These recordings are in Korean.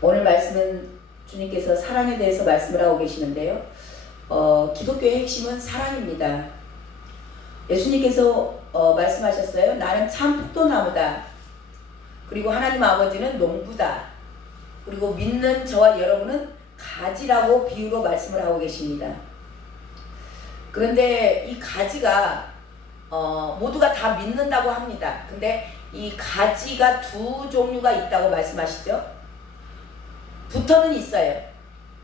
오늘 말씀은 주님께서 사랑에 대해서 말씀을 하고 계시는데요. 기독교의 핵심은 사랑입니다. 예수님께서 말씀하셨어요. 나는 참 포도나무다. 그리고 하나님 아버지는 농부다. 그리고 믿는 저와 여러분은 가지라고 비유로 말씀을 하고 계십니다. 그런데 이 가지가 모두가 다 믿는다고 합니다. 근데 이 가지가 두 종류가 있다고 말씀하시죠. 붙어는 있어요.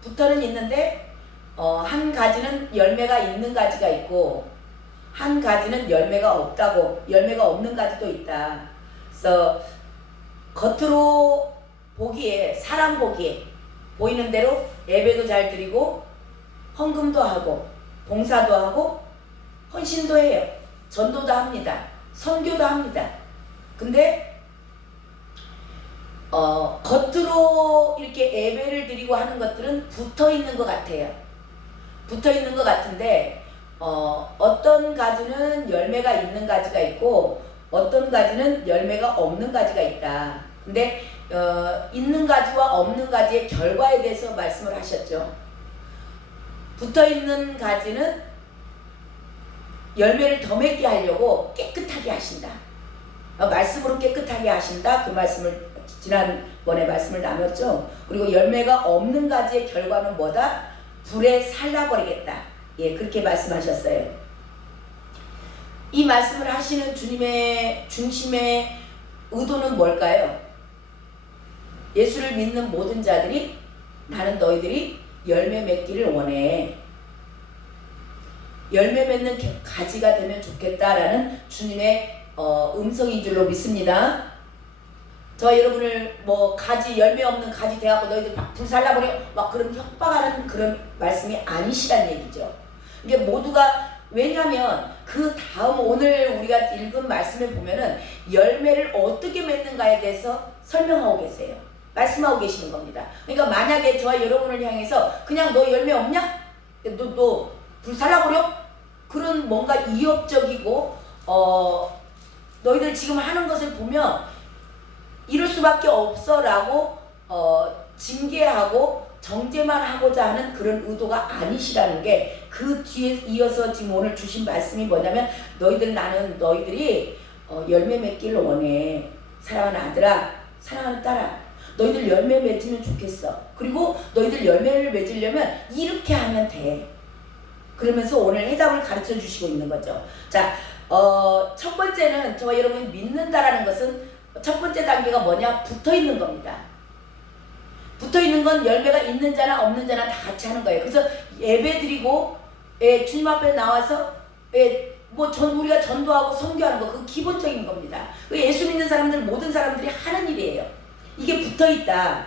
붙어는 있는데 한 가지는 열매가 있는 가지가 있고 한 가지는 열매가 없는 가지도 있다. 그래서 겉으로 보기에, 사람 보기에 보이는 대로 예배도 잘 드리고 헌금도 하고 봉사도 하고 헌신도 해요. 전도도 합니다. 선교도 합니다. 근데 겉으로 이렇게 예배를 드리고 하는 것들은 붙어 있는 것 같아요. 붙어 있는 것 같은데 어떤 가지는 열매가 있는 가지가 있고 어떤 가지는 열매가 없는 가지가 있다. 근데 있는 가지와 없는 가지의 결과에 대해서 말씀을 하셨죠. 붙어 있는 가지는 열매를 더 맺게 하려고 깨끗하게 하신다. 말씀으로 깨끗하게 하신다. 그 말씀을 지난번에 말씀을 나눴죠. 그리고 열매가 없는 가지의 결과는 뭐다? 불에 살라버리겠다. 예, 그렇게 말씀하셨어요. 이 말씀을 하시는 주님의 중심의 의도는 뭘까요? 예수를 믿는 모든 자들이 나는 너희들이 열매 맺기를 원해. 열매 맺는 가지가 되면 좋겠다라는 주님의 음성인 줄로 믿습니다. 저 여러분을 가지 열매 없는 가지 돼갖고 너희들 막 불살라버려 막 그런 협박하는 그런 말씀이 아니시란 얘기죠. 이게 모두가 왜냐하면 그 다음 오늘 우리가 읽은 말씀에 보면은 열매를 어떻게 맺는가에 대해서 설명하고 계세요. 말씀하고 계시는 겁니다. 그러니까 만약에 저와 여러분을 향해서 그냥 너 열매 없냐? 너 불살라버려? 그런 뭔가 이협적이고 너희들 지금 하는 것을 보면 이럴 수밖에 없어라고 징계하고 정죄만 하고자 하는 그런 의도가 아니시라는 게 그 뒤에 이어서 지금 오늘 주신 말씀이 뭐냐면 나는 너희들이 열매 맺기를 원해. 사랑하는 아들아, 사랑하는 딸아, 너희들 열매 맺으면 좋겠어. 그리고 너희들 열매를 맺으려면 이렇게 하면 돼. 그러면서 오늘 해답을 가르쳐 주시고 있는 거죠. 자, 첫 번째는 저와 여러분이 믿는다라는 것은 첫 번째 단계가 뭐냐? 붙어 있는 겁니다. 붙어 있는 건 열매가 있는 자나 없는 자나 다 같이 하는 거예요. 그래서 예배 드리고 주님 앞에 나와서 우리가 전도하고 선교하는 거 그거 기본적인 겁니다. 예수 믿는 사람들 모든 사람들이 하는 일이에요. 이게 붙어 있다.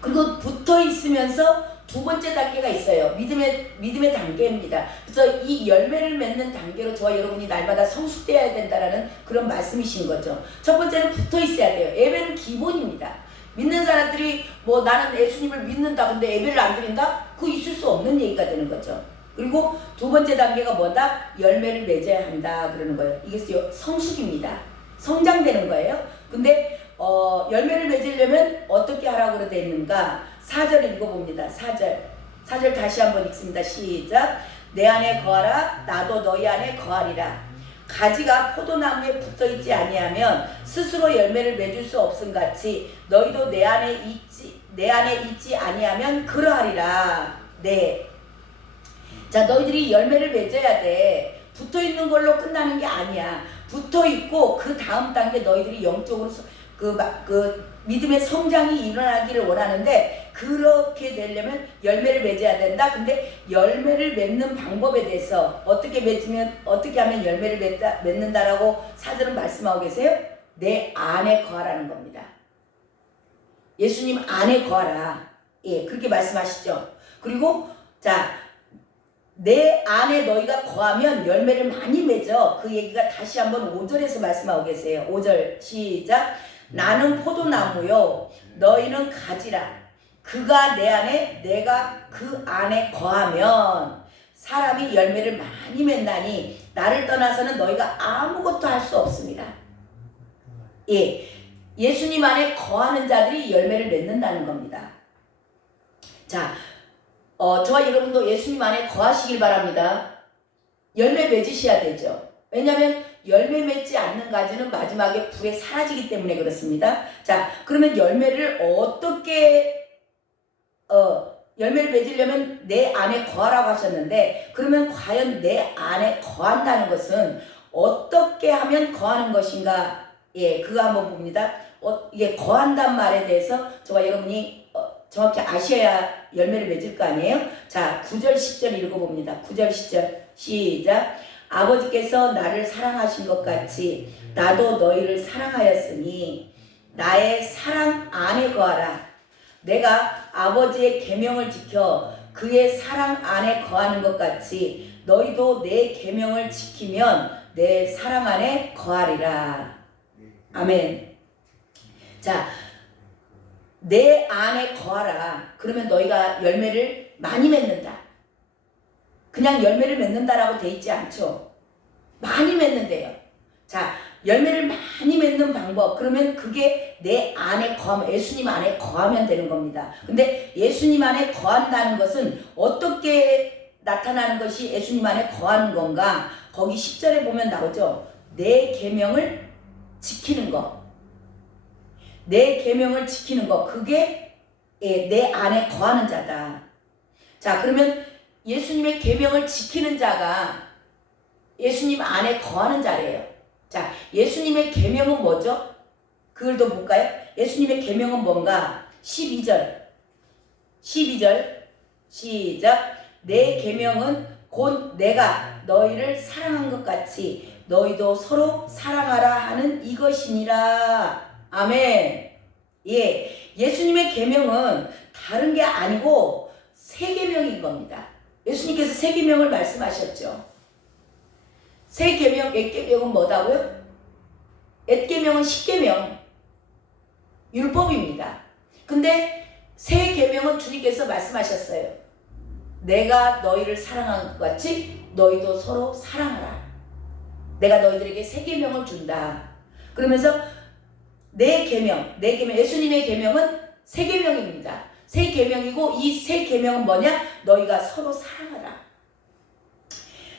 그리고 붙어 있으면서 두 번째 단계가 있어요. 믿음의 단계입니다. 그래서 이 열매를 맺는 단계로 저와 여러분이 날마다 성숙되어야 된다라는 그런 말씀이신 거죠. 첫 번째는 붙어 있어야 돼요. 예배는 기본입니다. 믿는 사람들이 나는 예수님을 믿는다. 근데 예배를 안 드린다? 그거 있을 수 없는 얘기가 되는 거죠. 그리고 두 번째 단계가 뭐다? 열매를 맺어야 한다. 그러는 거예요. 이게 성숙입니다. 성장되는 거예요. 근데 열매를 맺으려면 어떻게 하라고 되어 있는가? 4절 읽어봅니다. 4절 다시 한번 읽습니다. 시작. 내 안에 거하라. 나도 너희 안에 거하리라. 가지가 포도나무에 붙어있지 아니하면 스스로 열매를 맺을 수 없음같이 너희도 내 안에 있지 아니하면 그러하리라. 네. 자, 너희들이 열매를 맺어야 돼. 붙어있는 걸로 끝나는 게 아니야. 붙어있고 그 다음 단계 너희들이 영적으로 믿음의 성장이 일어나기를 원하는데 그렇게 되려면 열매를 맺어야 된다. 근데 열매를 맺는 방법에 대해서 어떻게 하면 열매를 맺는다라고 4절은 말씀하고 계세요. 내 안에 거하라는 겁니다. 예수님 안에 거하라. 예, 그렇게 말씀하시죠. 그리고 내 안에 너희가 거하면 열매를 많이 맺어. 그 얘기가 다시 한번 5절에서 말씀하고 계세요. 5절 시작. 나는 포도나무요 너희는 가지라. 그가 내 안에 내가 그 안에 거하면 사람이 열매를 많이 맺나니 나를 떠나서는 너희가 아무것도 할 수 없습니다. 예, 예수님 안에 거하는 자들이 열매를 맺는다는 겁니다. 자, 저와 여러분도 예수님 안에 거하시길 바랍니다. 열매 맺으셔야 되죠. 왜냐하면 열매 맺지 않는 가지는 마지막에 불에 사라지기 때문에 그렇습니다. 자, 그러면 열매를 어떻게 열매를 맺으려면 내 안에 거하라고 하셨는데, 그러면 과연 내 안에 거한다는 것은 어떻게 하면 거하는 것인가? 예, 그거 한번 봅니다. 이게 거한단 말에 대해서 저와 여러분이 정확히 아셔야 열매를 맺을 거 아니에요? 자, 9절 10절 읽어봅니다. 9절 10절 시작. 아버지께서 나를 사랑하신 것 같이 나도 너희를 사랑하였으니 나의 사랑 안에 거하라. 내가 아버지의 계명을 지켜 그의 사랑 안에 거하는 것 같이 너희도 내 계명을 지키면 내 사랑 안에 거하리라. 아멘. 자, 내 안에 거하라. 그러면 너희가 열매를 많이 맺는다. 그냥 열매를 맺는다라고 돼 있지 않죠. 많이 맺는데요. 자, 열매를 많이 맺는 방법. 그러면 그게 내 안에 거하면, 예수님 안에 거하면 되는 겁니다. 근데 예수님 안에 거한다는 것은 어떻게 나타나는 것이 예수님 안에 거하는 건가? 거기 10절에 보면 나오죠. 내 계명을 지키는 것. 내 계명을 지키는 것. 그게 내 안에 거하는 자다. 자, 그러면 예수님의 계명을 지키는 자가 예수님 안에 거하는 자래요. 자, 예수님의 계명은 뭐죠? 그걸 더 볼까요? 예수님의 계명은 뭔가? 12절 시작. 내 계명은 곧 내가 너희를 사랑한 것 같이 너희도 서로 사랑하라 하는 이것이니라. 아멘. 예, 예수님의 계명은 다른 게 아니고 새 계명인 겁니다. 예수님께서 새 계명을 말씀하셨죠. 새 계명, 옛 계명은 뭐다고요? 옛 계명은 십계명, 율법입니다. 근데 새 계명은 주님께서 말씀하셨어요. 내가 너희를 사랑한 것 같이 너희도 서로 사랑하라. 내가 너희들에게 새 계명을 준다. 그러면서 내 계명, 예수님의 계명은 새 계명입니다. 새 계명이고 이 새 계명은 뭐냐? 너희가 서로 사랑하라.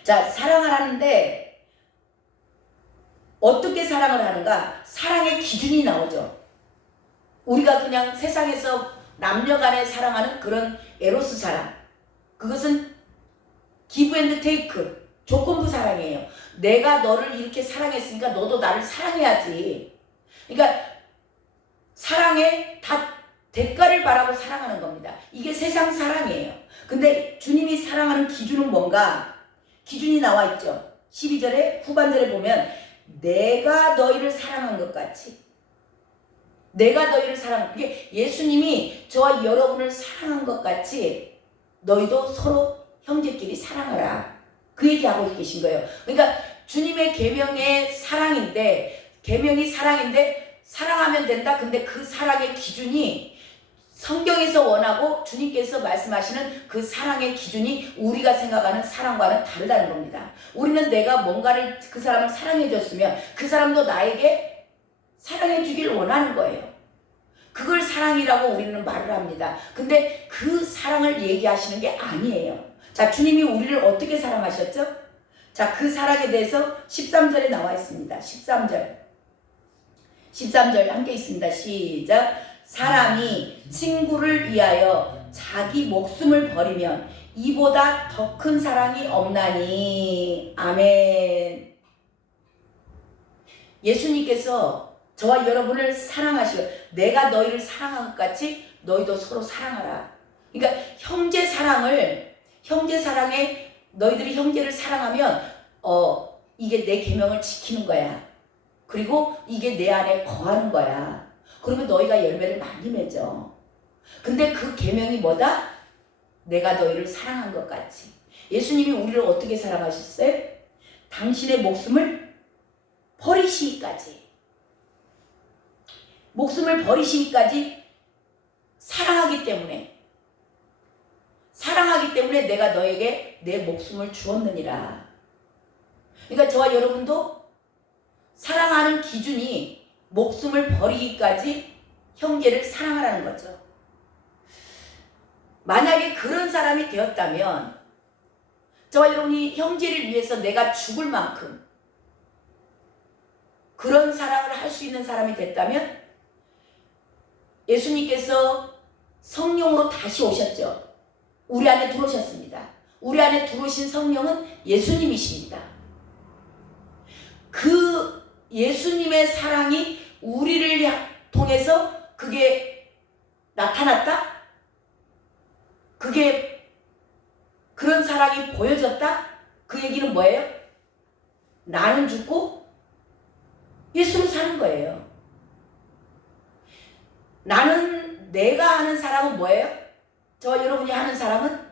자, 사랑하라는데 어떻게 사랑을 하는가? 사랑의 기준이 나오죠. 우리가 그냥 세상에서 남녀 간에 사랑하는 그런 에로스 사랑, 그것은 기브 앤드 테이크, 조건부 사랑이에요. 내가 너를 이렇게 사랑했으니까 너도 나를 사랑해야지. 그러니까 사랑에 다 대가를 바라고 사랑하는 겁니다. 이게 세상 사랑이에요. 근데 주님이 사랑하는 기준은 뭔가? 기준이 나와 있죠. 12절에 후반절에 보면 내가 너희를 사랑한 것 같이, 내가 너희를 이게 예수님이 저와 여러분을 사랑한 것 같이 너희도 서로 형제끼리 사랑하라. 그 얘기하고 계신 거예요. 그러니까 주님의 계명의 사랑인데, 계명이 사랑인데 사랑하면 된다. 근데 그 사랑의 기준이 성경에서 원하고 주님께서 말씀하시는 그 사랑의 기준이 우리가 생각하는 사랑과는 다르다는 겁니다. 우리는 내가 뭔가를 그 사람을 사랑해 줬으면 그 사람도 나에게 사랑해 주길 원하는 거예요. 그걸 사랑이라고 우리는 말을 합니다. 근데 그 사랑을 얘기하시는 게 아니에요. 자, 주님이 우리를 어떻게 사랑하셨죠? 자, 그 사랑에 대해서 13절에 나와 있습니다. 13절 함께 있습니다. 시작. 사람이 친구를 위하여 자기 목숨을 버리면 이보다 더 큰 사랑이 없나니. 아멘. 예수님께서 저와 여러분을 사랑하시고 내가 너희를 사랑한 것 같이 너희도 서로 사랑하라. 그러니까 형제 사랑에 너희들이 형제를 사랑하면 이게 내 계명을 지키는 거야. 그리고 이게 내 안에 거하는 거야. 그러면 너희가 열매를 많이 맺어. 근데 그 계명이 뭐다? 내가 너희를 사랑한 것 같이. 예수님이 우리를 어떻게 사랑하셨어요? 당신의 목숨을 버리시기까지. 목숨을 버리시기까지 사랑하기 때문에 내가 너에게 내 목숨을 주었느니라. 그러니까 저와 여러분도 사랑하는 기준이 목숨을 버리기까지 형제를 사랑하라는 거죠. 만약에 그런 사람이 되었다면 저와 여러분이 형제를 위해서 내가 죽을 만큼 그런 사랑을 할 수 있는 사람이 됐다면 예수님께서 성령으로 다시 오셨죠. 우리 안에 들어오셨습니다. 우리 안에 들어오신 성령은 예수님이십니다. 그 예수님의 사랑이 우리를 통해서 그게 나타났다? 그게 그런 사랑이 보여졌다? 그 얘기는 뭐예요? 나는 죽고 예수는 사는 거예요. 나는 내가 하는 사랑은 뭐예요? 저와 여러분이 하는 사랑은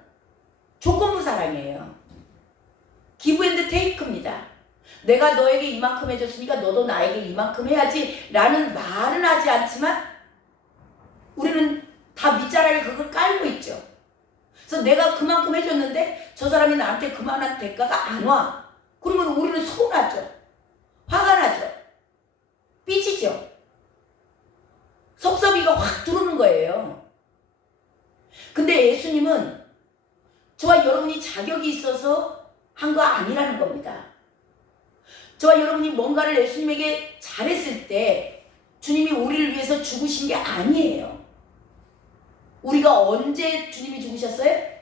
조건부 사랑이에요. give and take입니다. 내가 너에게 이만큼 해줬으니까 너도 나에게 이만큼 해야지 라는 말은 하지 않지만 우리는 다 밑자락에 그걸 깔고 있죠. 그래서 내가 그만큼 해줬는데 저 사람이 나한테 그만한 대가가 안 와. 그러면 우리는 서운하죠. 화가 나죠. 삐지죠. 섭섭이가 확 들어오는 거예요. 근데 예수님은 저와 여러분이 자격이 있어서 한 거 아니라는 겁니다. 저와 여러분이 뭔가를 예수님에게 잘했을 때 주님이 우리를 위해서 죽으신 게 아니에요. 우리가 언제 주님이 죽으셨어요?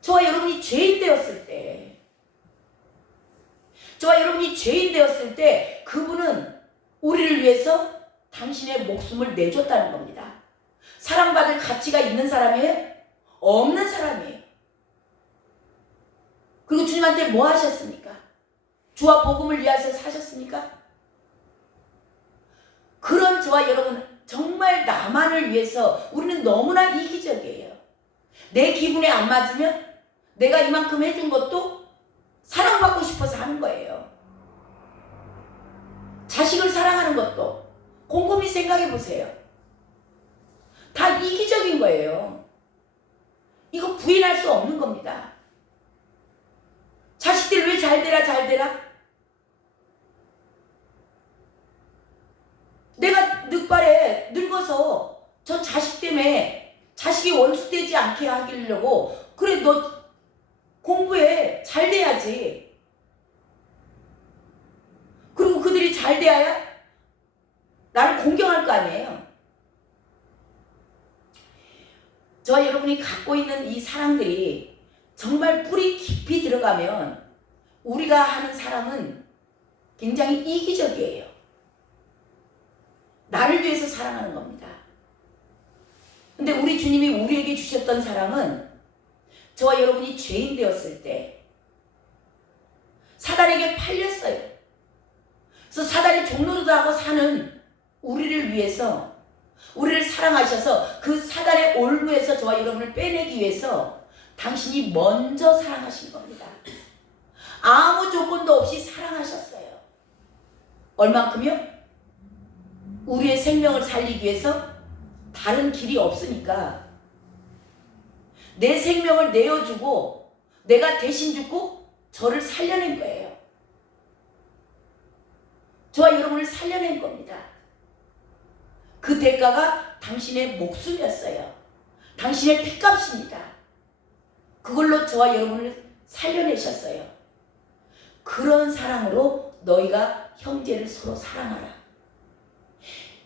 저와 여러분이 죄인 되었을 때. 저와 여러분이 죄인 되었을 때 그분은 우리를 위해서 당신의 목숨을 내줬다는 겁니다. 사랑받을 가치가 있는 사람이에요? 없는 사람이에요. 그리고 주님한테 뭐 하셨습니까? 주와 복음을 위해서 사셨습니까? 그런 저와 여러분 정말 나만을 위해서 우리는 너무나 이기적이에요. 내 기분에 안 맞으면 내가 이만큼 해준 것도 사랑받고 싶어서 하는 거예요. 자식을 사랑하는 것도 곰곰이 생각해 보세요. 다 이기적인 거예요. 이거 부인할 수 없는 겁니다. 자식들 왜 잘 되라 잘 되라? 내가 늑발에 늙어서 저 자식 때문에 자식이 원수되지 않게 하려고 그래 너 공부해 잘 돼야지. 그리고 그들이 잘 돼야 나를 공경할 거 아니에요. 저와 여러분이 갖고 있는 이 사랑들이 정말 뿌리 깊이 들어가면 우리가 하는 사랑은 굉장히 이기적이에요. 나를 위해서 사랑하는 겁니다. 근데 우리 주님이 우리에게 주셨던 사랑은 저와 여러분이 죄인 되었을 때 사단에게 팔렸어요. 그래서 사단이 종노릇하고 사는 우리를 위해서 우리를 사랑하셔서 그 사단의 올무에서 저와 여러분을 빼내기 위해서 당신이 먼저 사랑하신 겁니다. 아무 조건도 없이 사랑하셨어요. 얼만큼요? 우리의 생명을 살리기 위해서 다른 길이 없으니까 내 생명을 내어주고 내가 대신 죽고 저를 살려낸 거예요. 저와 여러분을 살려낸 겁니다. 그 대가가 당신의 목숨이었어요. 당신의 핏값입니다. 그걸로 저와 여러분을 살려내셨어요. 그런 사랑으로 너희가 형제를 서로 사랑하라.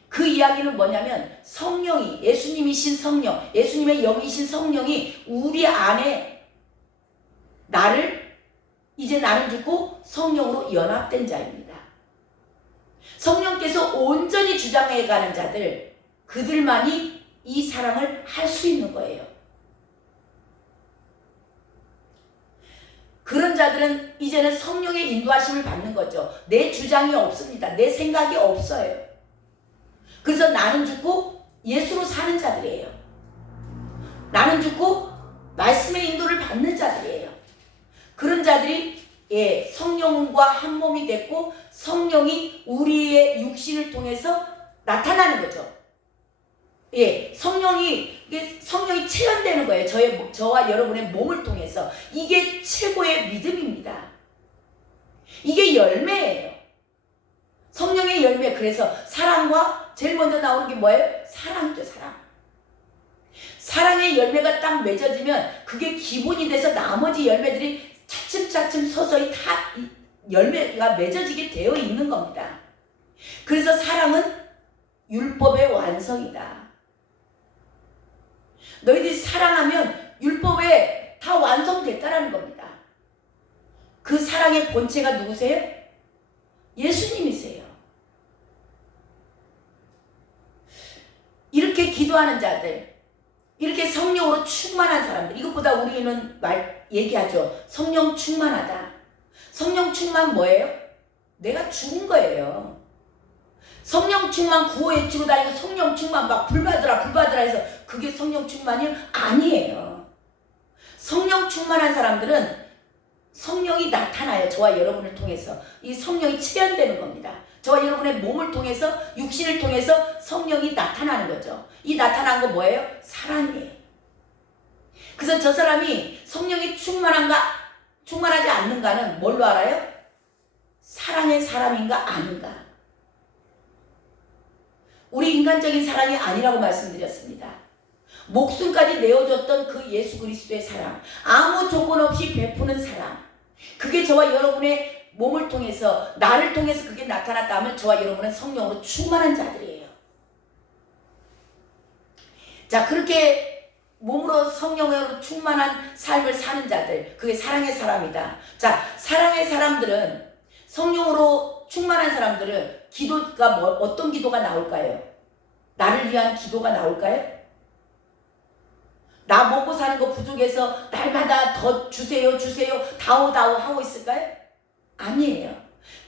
그 이야기는 뭐냐면 성령이 예수님이신 성령, 예수님의 영이신 성령이 우리 안에 이제 나는 죽고 성령으로 연합된 자입니다. 성령께서 온전히 주장해가는 자들, 그들만이 이 사랑을 할 수 있는 거예요. 그런 자들은 이제는 성령의 인도하심을 받는 거죠. 내 주장이 없습니다. 내 생각이 없어요. 그래서 나는 죽고 예수로 사는 자들이에요. 나는 죽고 말씀의 인도를 받는 자들이에요. 그런 자들이 성령과 한 몸이 됐고 성령이 우리의 육신을 통해서 나타나는 거죠. 성령이 체현되는 거예요. 저와 여러분의 몸을 통해서. 이게 최고의 믿음입니다. 이게 열매예요. 성령의 열매. 그래서 사랑과 제일 먼저 나오는 게 뭐예요? 사랑이죠, 사랑. 사랑의 열매가 딱 맺어지면 그게 기본이 돼서 나머지 열매들이 차츰차츰 서서히 다 열매가 맺어지게 되어 있는 겁니다. 그래서 사랑은 율법의 완성이다. 너희들이 사랑하면 율법에 다 완성됐다라는 겁니다. 그 사랑의 본체가 누구세요? 예수님이세요. 이렇게 기도하는 자들, 이렇게 성령으로 충만한 사람들, 이것보다 우리는 얘기하죠. 성령 충만하다. 성령 충만 뭐예요? 내가 죽은 거예요. 성령 충만 구호 외치고 다니고 성령 충만 막 불받으라 해서 그게 성령 충만이 아니에요. 성령 충만한 사람들은 성령이 나타나요. 저와 여러분을 통해서. 이 성령이 체현되는 겁니다. 저와 여러분의 몸을 통해서, 육신을 통해서 성령이 나타나는 거죠. 이 나타난 거 뭐예요? 사랑이에요. 그래서 저 사람이 성령이 충만하지 않는가는 뭘로 알아요? 사랑의 사람인가 아닌가. 우리 인간적인 사랑이 아니라고 말씀드렸습니다. 목숨까지 내어줬던 그 예수 그리스도의 사랑, 아무 조건 없이 베푸는 사랑, 그게 저와 여러분의 몸을 통해서, 나를 통해서 그게 나타났다면 저와 여러분은 성령으로 충만한 자들이에요. 자, 그렇게 몸으로 성령으로 충만한 삶을 사는 자들, 그게 사랑의 사람이다. 자, 사랑의 사람들은, 성령으로 충만한 사람들은 기도가 어떤 기도가 나올까요? 나를 위한 기도가 나올까요? 나 먹고 사는 거 부족해서 날마다 더 주세요 다오 하고 있을까요? 아니에요.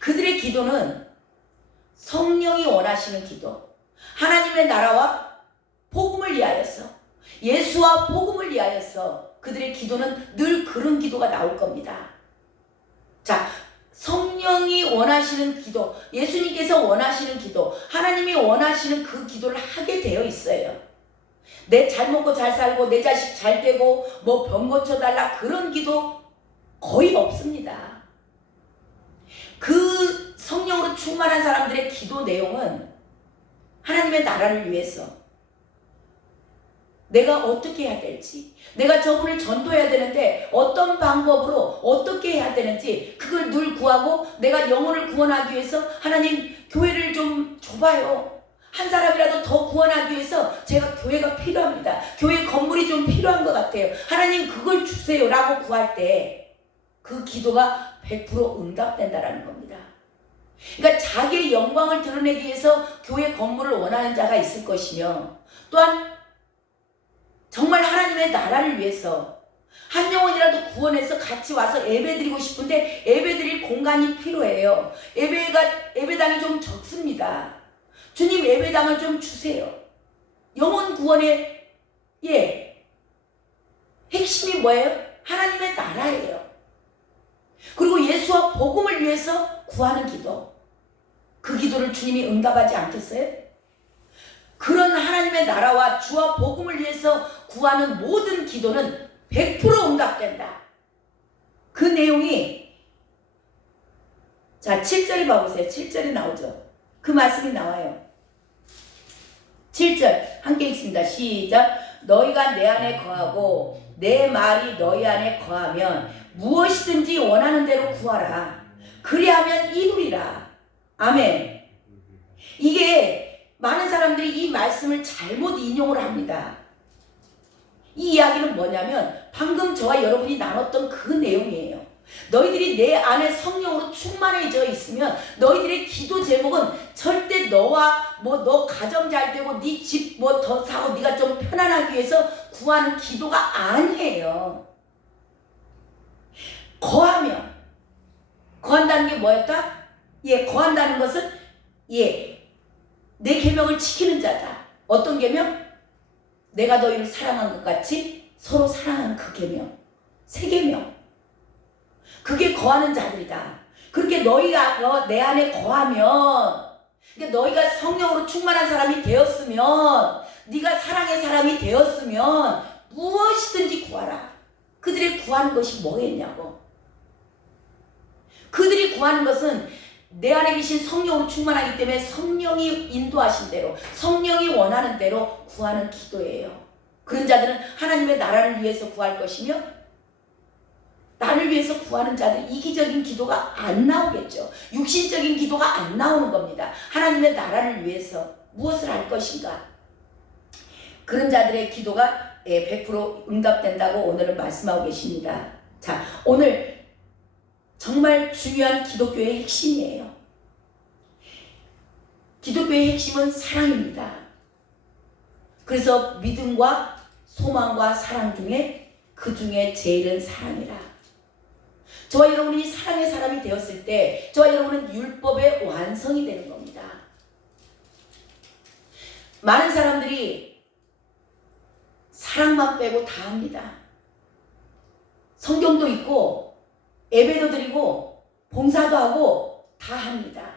그들의 기도는 성령이 원하시는 기도, 하나님의 나라와 복음을 위하여서, 예수와 복음을 위하여서 그들의 기도는 늘 그런 기도가 나올 겁니다. 자, 성령이 원하시는 기도, 예수님께서 원하시는 기도, 하나님이 원하시는 그 기도를 하게 되어 있어요. 내 잘 먹고 잘 살고 내 자식 잘 되고 뭐 병 고쳐달라 그런 기도 거의 없습니다. 그 성령으로 충만한 사람들의 기도 내용은 하나님의 나라를 위해서 내가 어떻게 해야 될지, 내가 저분을 전도해야 되는데 어떤 방법으로 어떻게 해야 되는지 그걸 늘 구하고, 내가 영혼을 구원하기 위해서 하나님 교회를 좀 줘봐요. 한 사람이라도 더 구원하기 위해서 제가 교회가 필요합니다. 교회 건물이 좀 필요한 것 같아요. 하나님 그걸 주세요 라고 구할 때 그 기도가 100% 응답된다라는 겁니다. 그러니까 자기의 영광을 드러내기 위해서 교회 건물을 원하는 자가 있을 것이며, 또한 정말 하나님의 나라를 위해서 한 영혼이라도 구원해서 같이 와서 예배드리고 싶은데 예배드릴 공간이 필요해요. 예배당이 좀 적습니다. 주님 예배당을 좀 주세요. 영혼 구원의 핵심이 뭐예요? 하나님의 나라예요. 그리고 예수와 복음을 위해서 구하는 기도, 그 기도를 주님이 응답하지 않겠어요? 그런 하나님의 나라와 주와 복음을 위해서 구하는 모든 기도는 100% 응답된다. 그 내용이, 자 7절에 봐보세요. 7절에 나오죠. 그 말씀이 나와요. 7절 함께 읽습니다. 시작. 너희가 내 안에 거하고 내 말이 너희 안에 거하면 무엇이든지 원하는 대로 구하라. 그리하면 이루리라. 아멘. 이게 많은 사람들이 이 말씀을 잘못 인용을 합니다. 이 이야기는 뭐냐면 방금 저와 여러분이 나눴던 그 내용이에요. 너희들이 내 안에 성령으로 충만해져 있으면 너희들의 기도 제목은 절대 너와 너 가정 잘 되고 네 집 더 사고 네가 좀 편안하기 위해서 구하는 기도가 아니에요. 거한다는 게 뭐였다? 거한다는 것은 내 계명을 지키는 자다. 어떤 계명? 내가 너희를 사랑한 것 같이 서로 사랑하는 그 계명, 세 계명. 그게 거하는 자들이다. 그렇게 너희가 내 안에 거하면, 그러니까 너희가 성령으로 충만한 사람이 되었으면, 네가 사랑의 사람이 되었으면 무엇이든지 구하라. 그들이 구하는 것이 뭐겠냐고. 그들이 구하는 것은 내 안에 계신 성령으로 충만하기 때문에 성령이 인도하신 대로, 성령이 원하는 대로 구하는 기도예요. 그런 자들은 하나님의 나라를 위해서 구할 것이며, 나를 위해서 구하는 자들 이기적인 기도가 안 나오겠죠. 육신적인 기도가 안 나오는 겁니다. 하나님의 나라를 위해서 무엇을 할 것인가. 그런 자들의 기도가 100% 응답된다고 오늘은 말씀하고 계십니다. 자, 오늘 정말 중요한 기독교의 핵심이에요. 기독교의 핵심은 사랑입니다. 그래서 믿음과 소망과 사랑 중에 그 중에 제일은 사랑이라. 저와 여러분이 사랑의 사람이 되었을 때 저와 여러분은 율법의 완성이 되는 겁니다. 많은 사람들이 사랑만 빼고 다 합니다. 성경도 있고 예배도 드리고 봉사도 하고 다 합니다.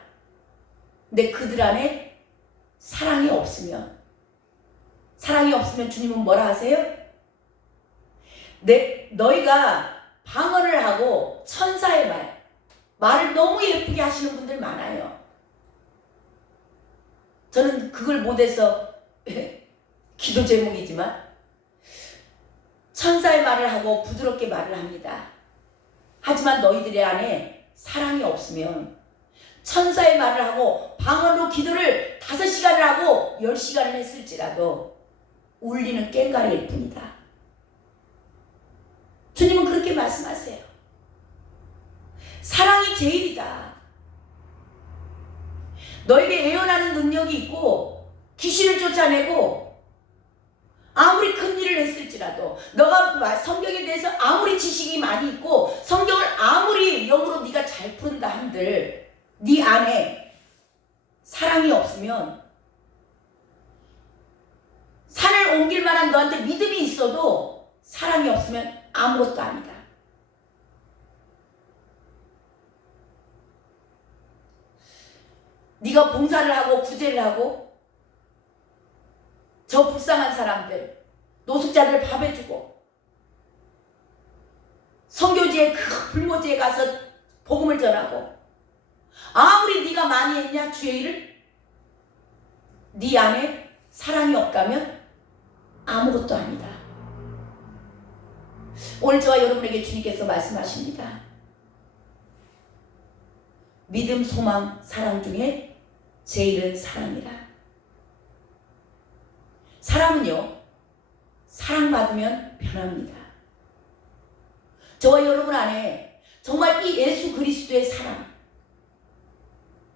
근데 그들 안에 사랑이 없으면 주님은 뭐라 하세요? 너희가 방언을 하고 천사의 말을 너무 예쁘게 하시는 분들 많아요. 저는 그걸 못해서 기도 제목이지만 천사의 말을 하고 부드럽게 말을 합니다. 하지만 너희들의 안에 사랑이 없으면 천사의 말을 하고 방언으로 기도를 5시간을 하고 10시간을 했을지라도 울리는 꽹과리일 뿐이다. 주님은 그렇게 말씀하세요. 사랑이 제일이다. 너에게 예언하는 능력이 있고 귀신을 쫓아내고 아무리 큰 일을 했을지라도 너가 성경에 대해서 아무리 지식이 많이 있고 성경을 아무리 영으로 네가 잘 푼다 한들 네 안에 사랑이 없으면 산을 옮길 만한 너한테 믿음이 있어도 사랑이 없으면 아무것도 아니다. 네가 봉사를 하고 구제를 하고 저 불쌍한 사람들, 노숙자들 밥 해주고 선교지에 그 불모지에 가서 복음을 전하고 아무리 네가 많이 했냐 주의 일을? 네 안에 사랑이 없다면 아무것도 아니다. 오늘 저와 여러분에게 주님께서 말씀하십니다. 믿음, 소망, 사랑 중에 제일은 사랑이라. 사람은요, 사랑받으면 변합니다. 저와 여러분 안에 정말 이 예수 그리스도의 사랑,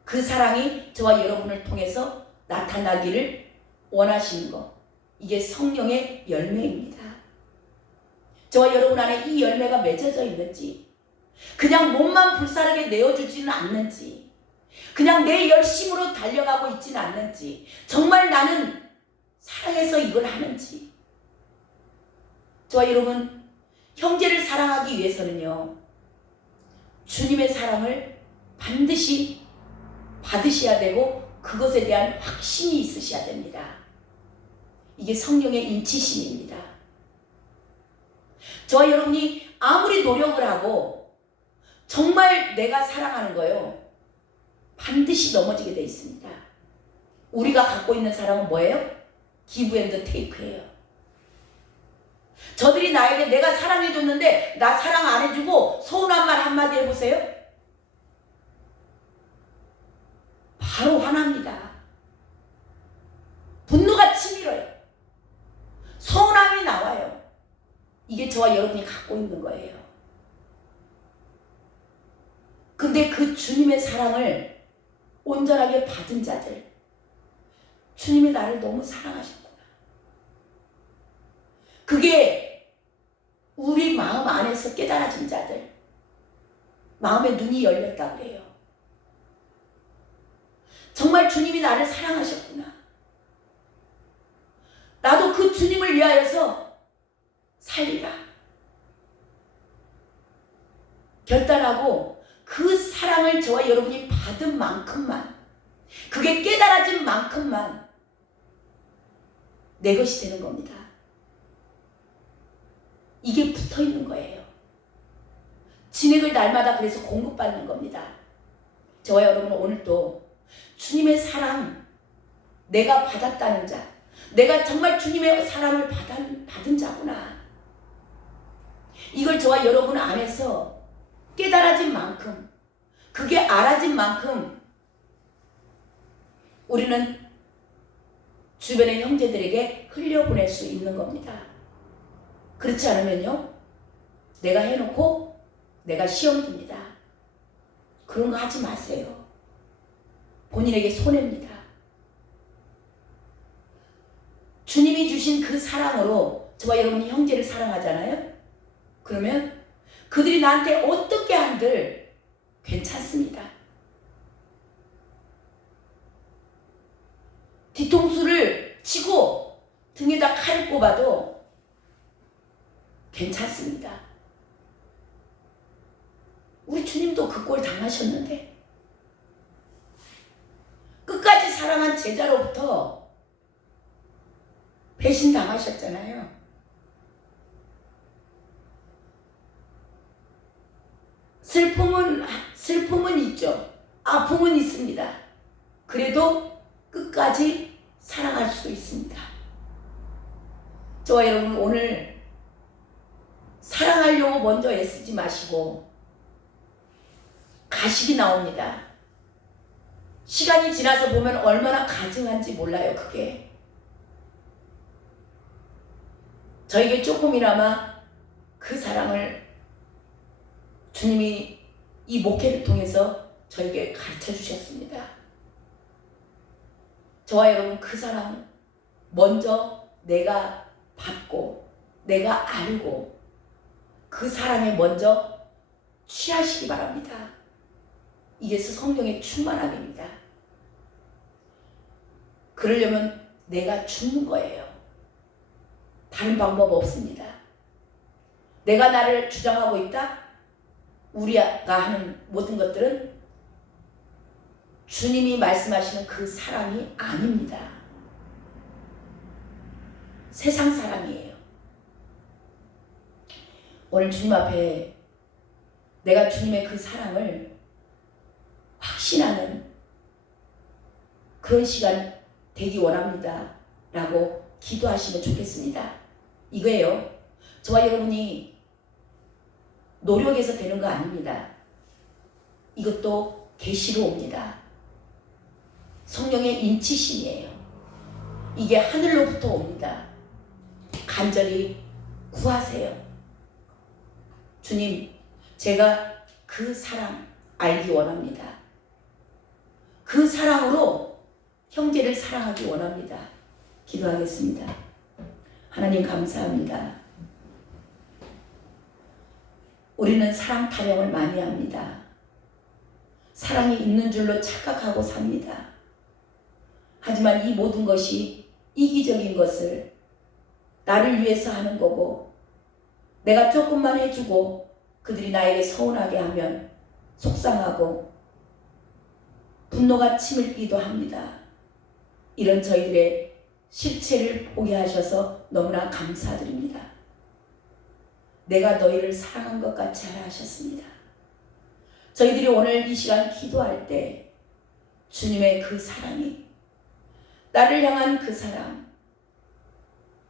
그 사랑이 저와 여러분을 통해서 나타나기를 원하시는 것, 이게 성령의 열매입니다. 저와 여러분 안에 이 열매가 맺어져 있는지, 그냥 몸만 불사르게 내어주지는 않는지, 그냥 내 열심으로 달려가고 있지는 않는지, 정말 나는 사랑해서 이걸 하는지. 저와 여러분, 형제를 사랑하기 위해서는요, 주님의 사랑을 반드시 받으셔야 되고 그것에 대한 확신이 있으셔야 됩니다. 이게 성령의 인치심입니다. 저와 여러분이 아무리 노력을 하고 정말 내가 사랑하는 거요, 반드시 넘어지게 돼 있습니다. 우리가 갖고 있는 사랑은 뭐예요? 기브 앤드 테이크예요. 저들이 나에게 내가 사랑해줬는데 나 사랑 안 해주고 서운한 말 한마디 해보세요. 바로 화납니다. 분노가 치밀어요. 서운함이 나와요. 이게 저와 여러분이 갖고 있는 거예요. 근데 그 주님의 사랑을 온전하게 받은 자들, 주님이 나를 너무 사랑하셨구나. 그게 우리 마음 안에서 깨달아진 자들, 마음의 눈이 열렸다고 그래요. 정말 주님이 나를 사랑하셨구나. 나도 그 주님을 위하여서 살리라. 결단하고 그 사랑을 저와 여러분이 받은 만큼만, 그게 깨달아진 만큼만 내 것이 되는 겁니다. 이게 붙어 있는 거예요. 진액을 날마다 그래서 공급받는 겁니다. 저와 여러분은 오늘 또 주님의 사랑, 내가 받았다는 자, 내가 정말 주님의 사랑을 받은 자구나, 이걸 저와 여러분 안에서 깨달아진 만큼, 그게 알아진 만큼 우리는 주변의 형제들에게 흘려보낼 수 있는 겁니다. 그렇지 않으면요, 내가 해놓고 내가 시험 둡니다. 그런 거 하지 마세요. 본인에게 손해입니다. 주님이 주신 그 사랑으로 저와 여러분이 형제를 사랑하잖아요. 그러면 그들이 나한테 어떻게 한들 괜찮습니다. 뒤통수를 치고 등에다 칼을 꼽아도 괜찮습니다. 우리 주님도 그 꼴 당하셨는데, 끝까지 사랑한 제자로부터 배신 당하셨잖아요. 슬픔은 있죠. 아픔은 있습니다. 그래도 끝까지 사랑할 수 있습니다. 저와 여러분, 오늘 사랑하려고 먼저 애쓰지 마시고 가식이 나옵니다. 시간이 지나서 보면 얼마나 가증한지 몰라요. 그게 저에게 조금이나마 그 사랑을 주님이 이 목회를 통해서 저에게 가르쳐 주셨습니다. 저와 여러분, 그 사랑 먼저 내가 받고 내가 알고 그 사랑에 먼저 취하시기 바랍니다. 이게 성령의 충만함입니다. 그러려면 내가 죽는 거예요. 다른 방법 없습니다. 내가 나를 주장하고 있다? 우리가 하는 모든 것들은 주님이 말씀하시는 그 사랑이 아닙니다. 세상 사랑이에요. 오늘 주님 앞에 내가 주님의 그 사랑을 확신하는 그런 시간 되기 원합니다 라고 기도하시면 좋겠습니다. 이거예요. 저와 여러분이 노력해서 되는 거 아닙니다. 이것도 계시로 옵니다. 성령의 인치심이에요. 이게 하늘로부터 옵니다. 간절히 구하세요. 주님, 제가 그 사랑 알기 원합니다. 그 사랑으로 형제를 사랑하기 원합니다. 기도하겠습니다. 하나님, 감사합니다. 우리는 사랑 타령을 많이 합니다. 사랑이 있는 줄로 착각하고 삽니다. 하지만 이 모든 것이 이기적인 것을 나를 위해서 하는 거고, 내가 조금만 해주고 그들이 나에게 서운하게 하면 속상하고 분노가 치밀기도 합니다. 이런 저희들의 실체를 보게 하셔서 너무나 감사드립니다. 내가 너희를 사랑한 것 같이 하라 하셨습니다. 저희들이 오늘 이 시간 기도할 때 주님의 그 사랑이, 나를 향한 그 사랑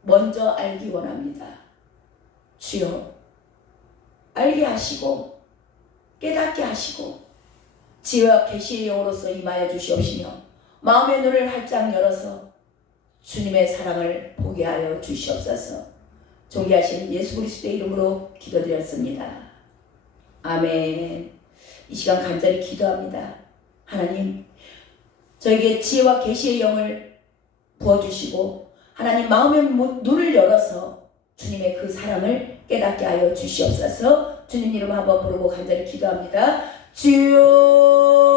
먼저 알기 원합니다. 주여, 알게 하시고 깨닫게 하시고 지혜와 계시의 영으로서 임하여 주시옵시며 마음의 눈을 활짝 열어서 주님의 사랑을 보게 하여 주시옵소서. 존귀하신 예수 그리스도의 이름으로 기도드렸습니다. 아멘. 이 시간 간절히 기도합니다. 하나님, 저에게 지혜와 계시의 영을 부어주시고 하나님 마음의 눈을 열어서 주님의 그 사랑을 깨닫게 하여 주시옵소서. 주님 이름 한번 부르고 간절히 기도합니다. 주여